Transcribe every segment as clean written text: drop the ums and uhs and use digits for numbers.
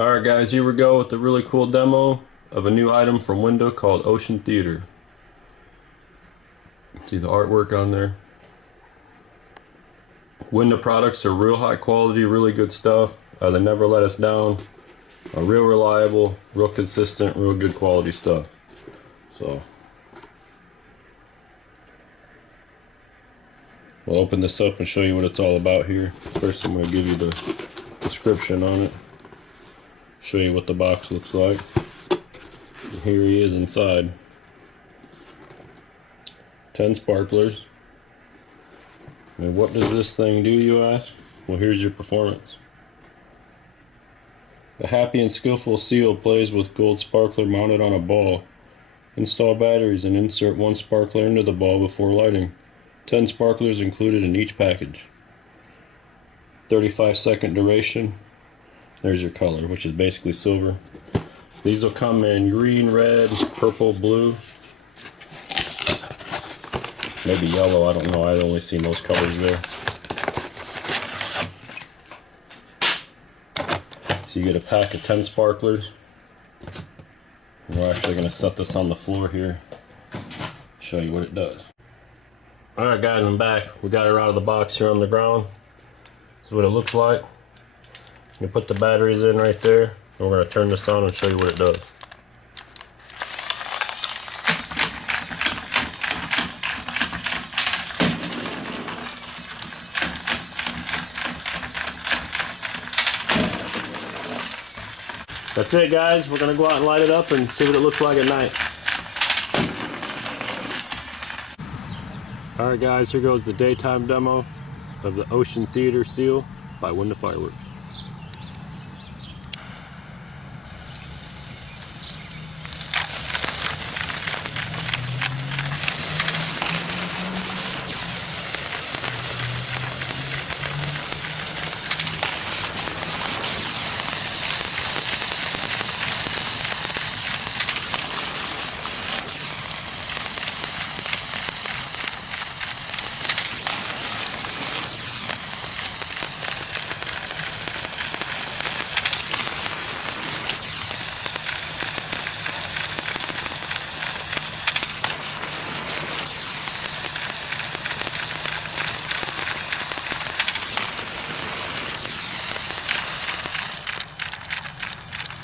Alright guys, here we go with a really cool demo of a new item from Winda called Ocean Theater. See the artwork on there. Winda products are real high quality, really good stuff. They never let us down. Real reliable, real consistent, real good quality stuff. So we'll open this up and show you what it's all about here. First I'm going to give you the description on it. Show you what the box looks like. And here he is inside. 10 sparklers. And what does this thing do, you ask? Well, here's your performance. The happy and skillful seal plays with gold sparkler mounted on a ball. Install batteries and insert one sparkler into the ball before lighting. 10 sparklers included in each package. 35-second duration. There's your color, which is basically silver. These will come in green, red, purple, blue. Maybe yellow, I don't know. I've only seen those colors there. So you get a pack of 10 sparklers. We're actually going to set this on the floor here. Show you what it does. Alright guys, I'm back. We got her out of the box here on the ground. This is what it looks like. You put the batteries in right there, and we're going to turn this on and show you what it does. That's it guys, we're going to go out and light it up and see what it looks like at night. Alright guys, here goes the daytime demo of the Ocean Theater seal by Winda Fireworks.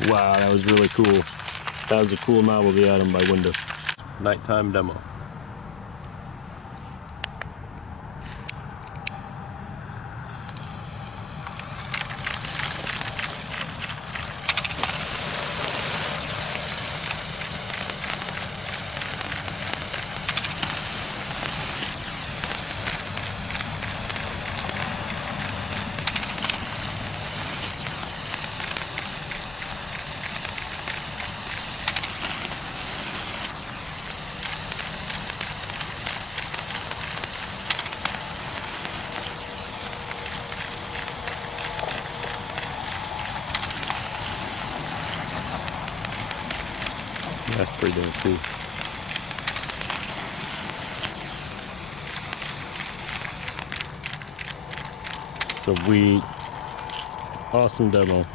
Wow, that was really cool. That was a cool novelty item by Winda. Nighttime demo. That's pretty damn cool. Sweet. Awesome demo.